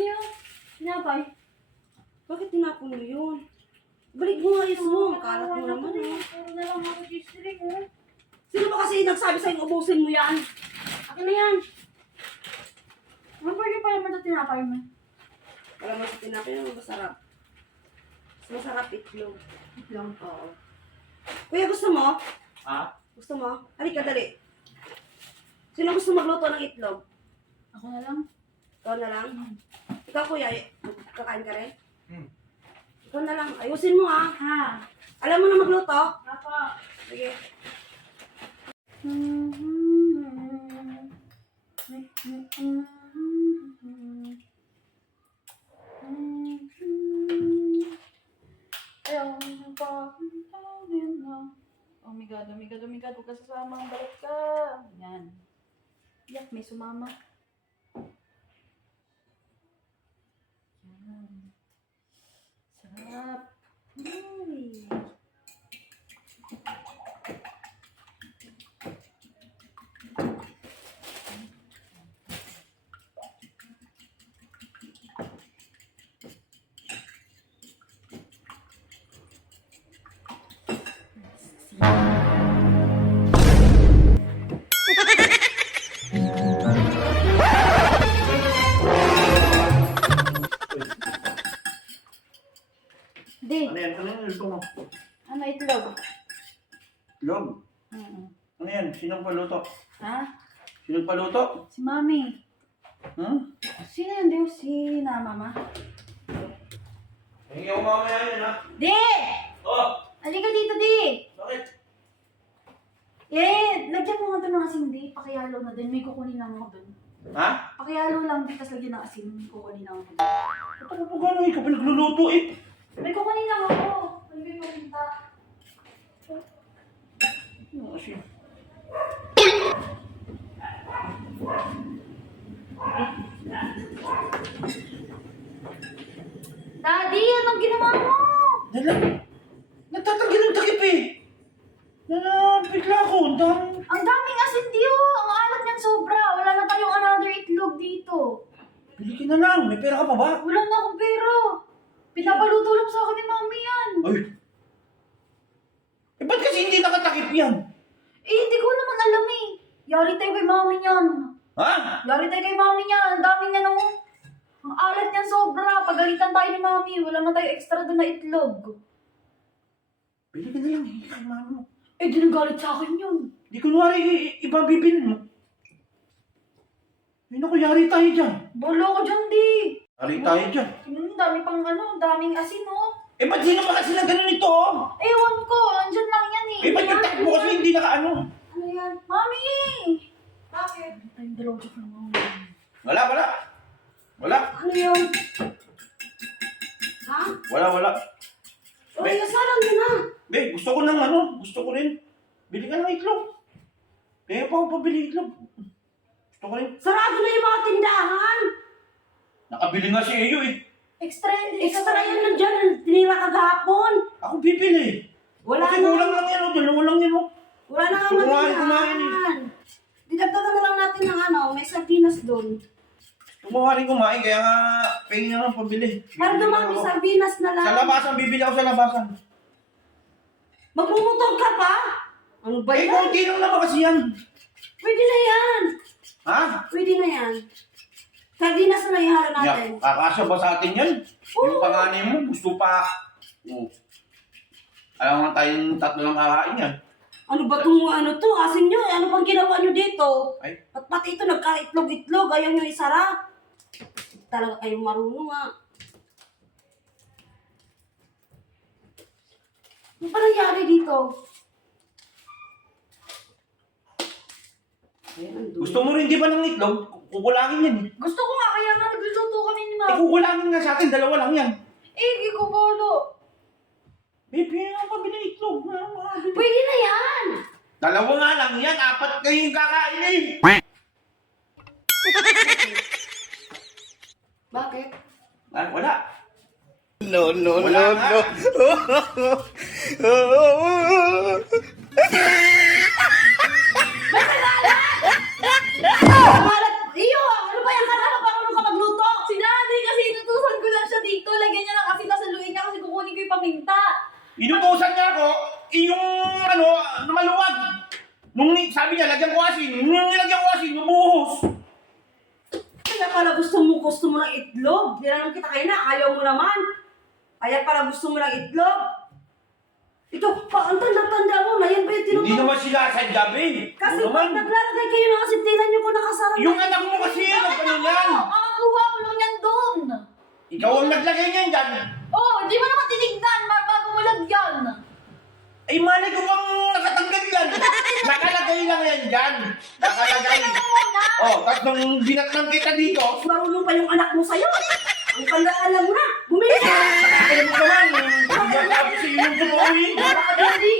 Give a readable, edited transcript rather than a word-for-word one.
Mio, tinapay. Bakit tinapon mo yun? Balik mo nga ayos mo. Ang kalat mo naman eh. Puro na lang ako distrik eh. Sino ba kasi nagsabi sa'yo ubusin mo yan? Akin na yan. Ano pwede pa naman ito tinapay mo? Wala mo sa tinapin naman masarap. Mas masarap itlog. Itlog. Oo. Kuya, gusto mo? Ha? Gusto mo? Halika, dali. Sino gusto magluto ng itlog? Ako na lang. Ikaw na lang? Ikaw, kuya, kakain ka rin? Hmm. Ikaw na lang. Ayusin mo ha. Ha? Alam mo na magluto? Apa? Sige. Ayaw mo pa. Oh my God, oh my God, oh my God. Huwag ka sasama. Balik ka. Yan. Yak, may sumama. Yan. Sarap. Uy. Di, Ano yan? Ano yan? Luto mo? ano itlog? Log. Mm. Ano yan? Sinong paluto? Ha? Sinong paluto? Si Mami. Hmm? Sino yun, Di? Si na Mama? Hingi ako mamaya yun, ha? Di! Oh! Halika dito, Di! Bakit? Eh, lagyan mo nga doon ng asin, Di. Pakiyalo na din. May kukunin lang ako doon. Ha? Pakiyalo lang, Di. Tapos lagyan ng asin. May kukunin lang ako. Ano po gano'n? Ikaw pa nagluluto eh. May kukunin lang ako. Ano ba yung kuminta? Ano kasi? Daddy, anong ginawa mo? Dala. Nagtatagil ng takip eh. Bigla ako. Ang dami. Ang daming asin, Di. Oh. Ang alat niyan sobra. Wala na tayong another itlog dito. Bili ka na lang. May pera ka pa ba? Wala na akong pera. Pinapaluto lang sa akin ni Mami yan. Ay. Eh, ba't kasi hindi nakatakip yan? Eh, hindi ko naman alam eh. Yari tayo kay Mami niyan. Ha? Yari tayo kay Mami niyan. Ang dami niya nung... Ang alat niyan sobra. Pagalitan tayo ni Mami. Wala na tayo extra doon na itlog. Bili ka na lang. Hindi ka mo. Eh, di nagalit sa akin yun. Di kunwari ibang bibili mo. Ay naku, yari tayo dyan. Bolo ko dyan, Di. Yari tayo dyan. Ang dami pang ano, ang daming asin, oh. Eh, ba't sino ba kasi na ganun ito? Ewan ko, andyan lang yan eh. Eh, ba't yung takip mo kasi hindi nakaano? Ano yan? Mami! Bakit? Tayong dalawa dyan lang, Mami. Wala. Ano yun? Ha? Wala. O, yasalan mo na. Be, gusto ko ng gusto ko rin. Bili ka ng itlog. Kaya pa ako pabili itlog. Gusto ko rin. Sarado na yung mga tindahan. Nakabili nga si Eyo eh. Extra Yan nandyan. Tinira kagahapon. Ako bibili. Wala Kasi na. kulang lang yan, dalawa lang yan. Wala na nga Kumain matindahan. Didagdagan na lang natin ng may sardinas doon. Tumawa rin kumain, kaya nga pahingin na lang pabili. Para Bibili dumami ako. sardinas na lang. Sa labasan, bibili ako sa labasan. Magmumutog ka pa? Ano ba Eh, yan? konti lang naman kasi yan. Pwede na yan. Ha? Pwede na yan. Sardinas na ihalo natin. Kakasya ba sa atin yan? Yung panganay mo, gusto pa. Oh. Alam nga tayong tatlo lang kakain yan. Ano ba itong asin nyo? Ano bang ginawa nyo dito? Ay. At pati ito, nagka-itlog-itlog. Ayaw nyo isara. Talaga kayong marunong nga. Ano ba nangyari dito? Gusto mo rin di ba ng itlog? Kukulangin yan eh. Gusto ko nga, kaya nga nagluluto kami ni Eh, Mami. kukulangin nga sa atin, dalawa lang yan. Eh, hindi ko bolo. Baby, nga pabili ng itlog. Pwede na yan! Dalawa nga lang yan, apat kayong kakain eh. Bakit? Ah, wala. No, Wala nga. Malat! Iyo! Ano ba yan? Karama pa ako nung ka magluto? Si Daddy kasi gusto mo ng itlog. Tinanong kita kayo na, ayaw mo naman. Kaya pala gusto mo ng itlog. Ito, ang tanda-tanda mo na yan ba yung Hindi tinanong? naman sila sa gabi. Kasi Oo pag naman. naglalagay kayo na kasi tingnan niyo kung nakasara. Yung anak mo kasi, nagkaroon yan. Kakakuha ko lang yan doon. Ikaw ang naglagay niyan dyan. Oh, di mo naman tinignan bago mo lagyan. Ay, malay ko bang nakatanggal yan. Nakalagay lang yan dyan. Nakalagay. Oh, tapos nung dinatnang kita dito, Marunong pa yung anak mo sa'yo. Ang tanda-tanda mo na. Bumili ka. alam mo naman, hindi ako sa iyo yung tumuwi. Baka daddy.